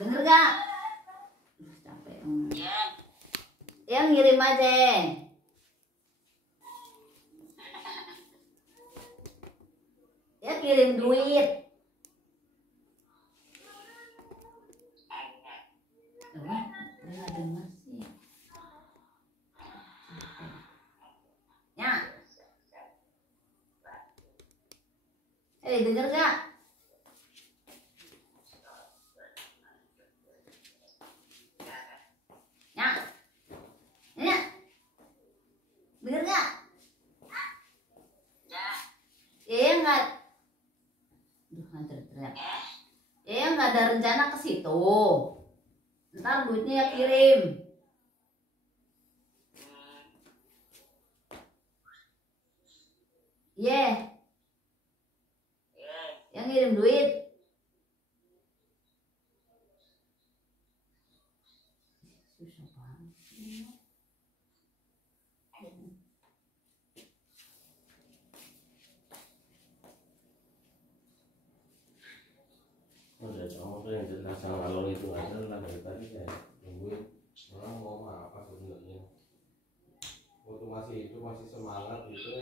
Denger gak? Capek. Yang ngirim aja. Ya kirim duit. Apa? Dia gak denger sih. Ya. Denger gak? Ya. Ya. Denger gak? Ya nggak. Ya nggak ada rencana ke situ. Ntar duitnya ya kirim. Yeah. Yang ngirim duit. Susah banget. Udah kamu tuh yang jelas sama alur itu aja lah dari tadi ya nungguin orang mau apa sebenarnya waktu masih itu masih semangat gitu.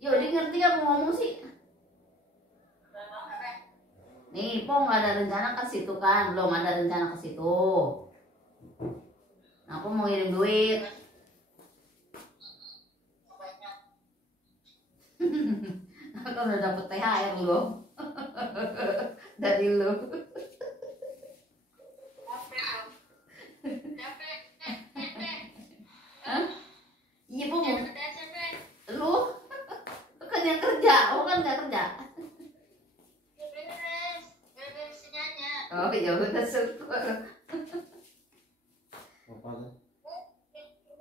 Yo, dia ngerti gak mau ngomong sih? Nih, Po nggak ada rencana ke situ kan? Belum ada rencana ke situ. Nah, aku mau ngirim duit. Aku udah dapet THR loh. Dari lo. Hah? Iya, Po. Lu kan yang kerja, lu kan nggak kerja. Oh ya udah syukur. Apa tuh?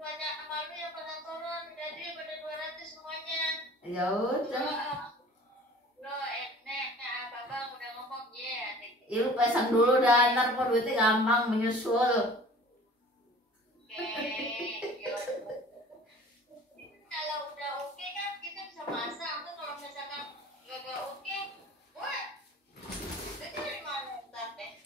Banyak malu yang pada turun dari pada 200 semuanya. Ya udah. Lo babang udah ngomong ya. Iya, lu pesan dulu dah, ntar Po duitnya gampang menyusul. Oke. Kalau udah oke kan kita bisa masang tuh, kalau misalkan gak oke, wah, itu dari mana ntar deh?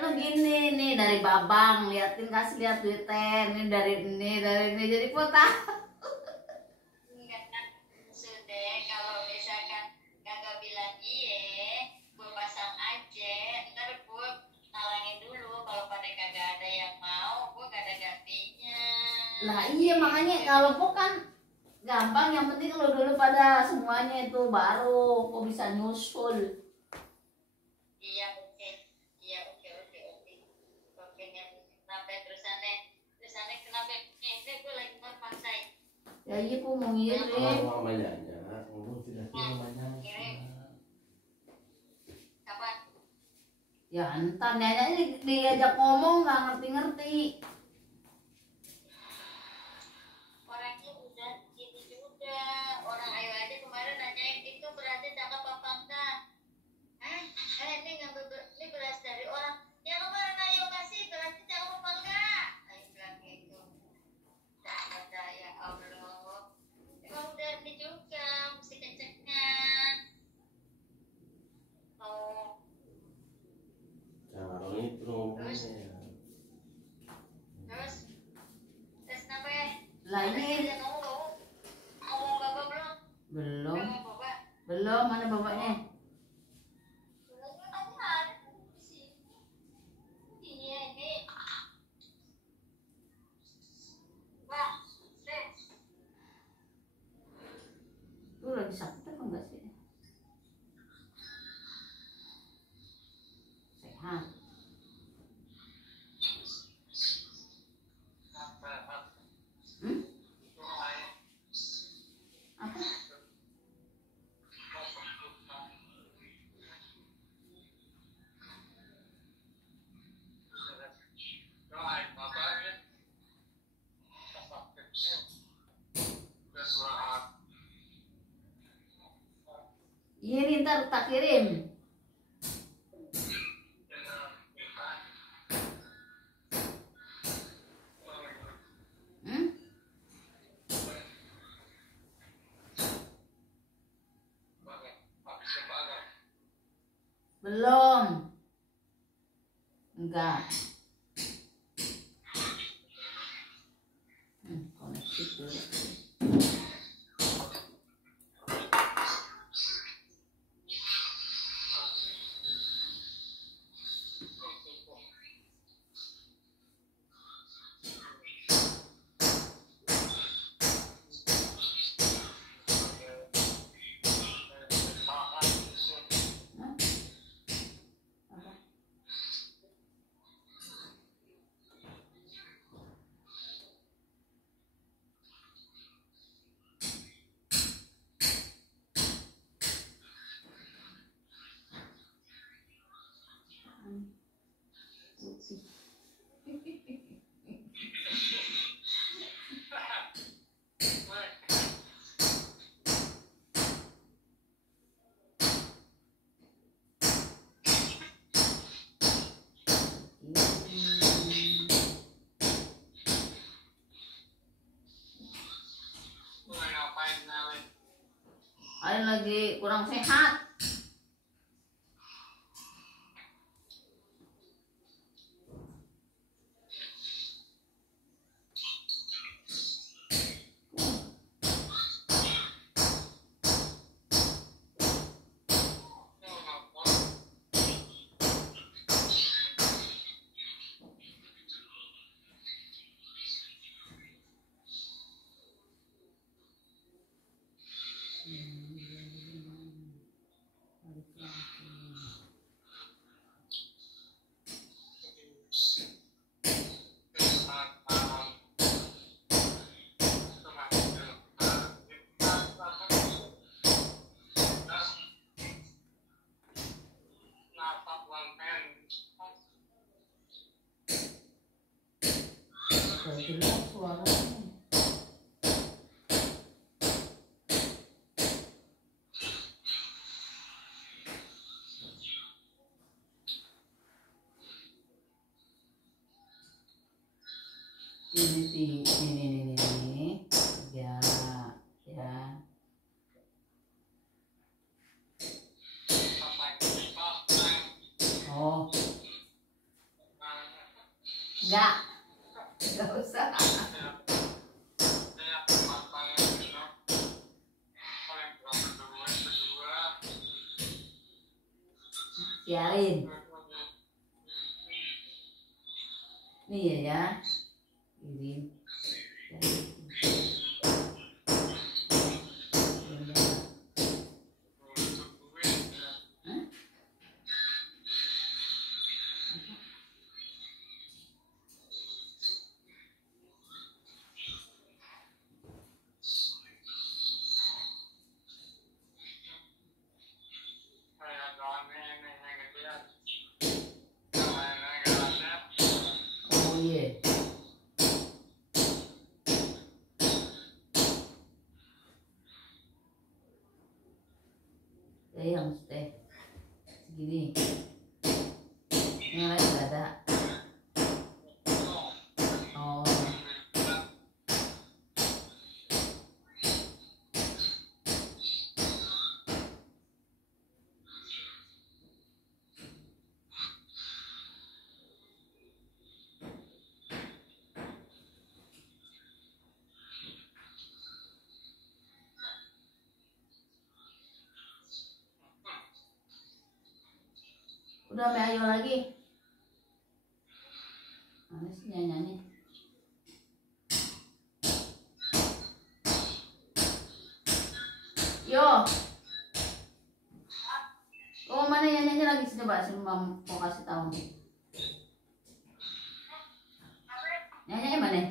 Lu gini nih dari babang, liatin kasih lihat duitnya, ini dari ini jadi Po tahu. Enggak kan, sudah kalau misalkan kagak bilang iya, gue pasang aja, ntar gue talangin dulu, kalau pada kagak ada yang mau, gue gak ada gantinya. Nah iya makanya kalau Po kan gampang, yang penting lu dulu pada semuanya itu baru Po bisa nyusul. Iya oke, iya oke. Oke nih, kenapa terusannya kenapa? Ini gue lagi mau paksain. Ya iya Po mau ngirim. Mamanya tidak namanya. Kapan? Ya entar nanya diajak ngomong nggak ngerti. Orangnya udah ini juga, orang ayo aja kemarin nanyain itu berarti cakep apa enggak? Ini beras dari orang. Ya kemarin ayo kasih berarti cakep apa enggak? Ayo bilang gitu. Tak ada ya Allah. Emang udah ini juga mesti kecengan. Oh. Kalau itu ngomongnya. Terus kenapa ya? Lah ini Ngomong bapak belum? belum mana bapaknya? Iya ini. Pak, Lu lagi sakit apa enggak sih? Sehat. Apa? Iya nih ntar tak kirim. Belum. Enggak. Koneksi dulu. Ada lagi kurang sehat. Jelas suaranya. Ini ya oh enggak usah siarin nih ya ini oh iya yang teh segini yang lain nggak ada. Oh udah sampai ayo lagi. Mana sih nyanyi? Yo. Oh mana nyanyi lagi coba sebelum mau kasih tahu. Nyanyi mana?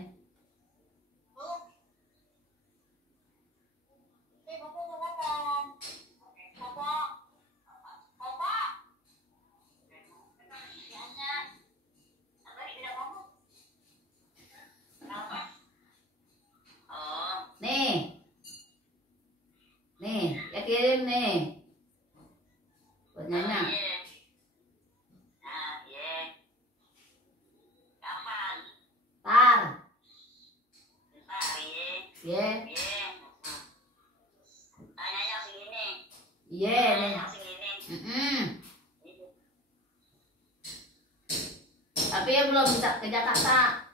Nih, ya kirim nih. Buat Nana. Tar. Ye. Iya. belum bisa ke Jakarta.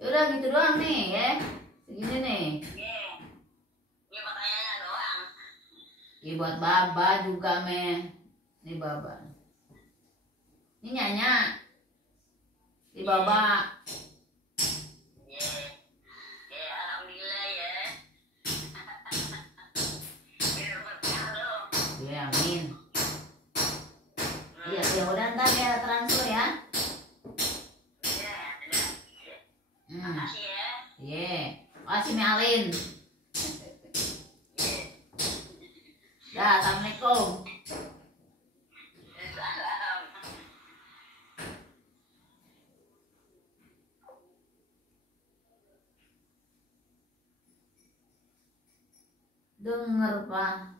Udah gitu doang nih ya. Segini nih. Ini pertanyaannya doang. Ya buat Baba juga meh. Nih Baba. Ini Nyanya. Di Baba. Alhamdulillah ya. Biar berkah lo. Ya amin. Iya ya udah ntar ya transfer ya. Makasih ya. Iya. Makasih Melin. Dah, assalamualaikum. Salam. Denger Pak.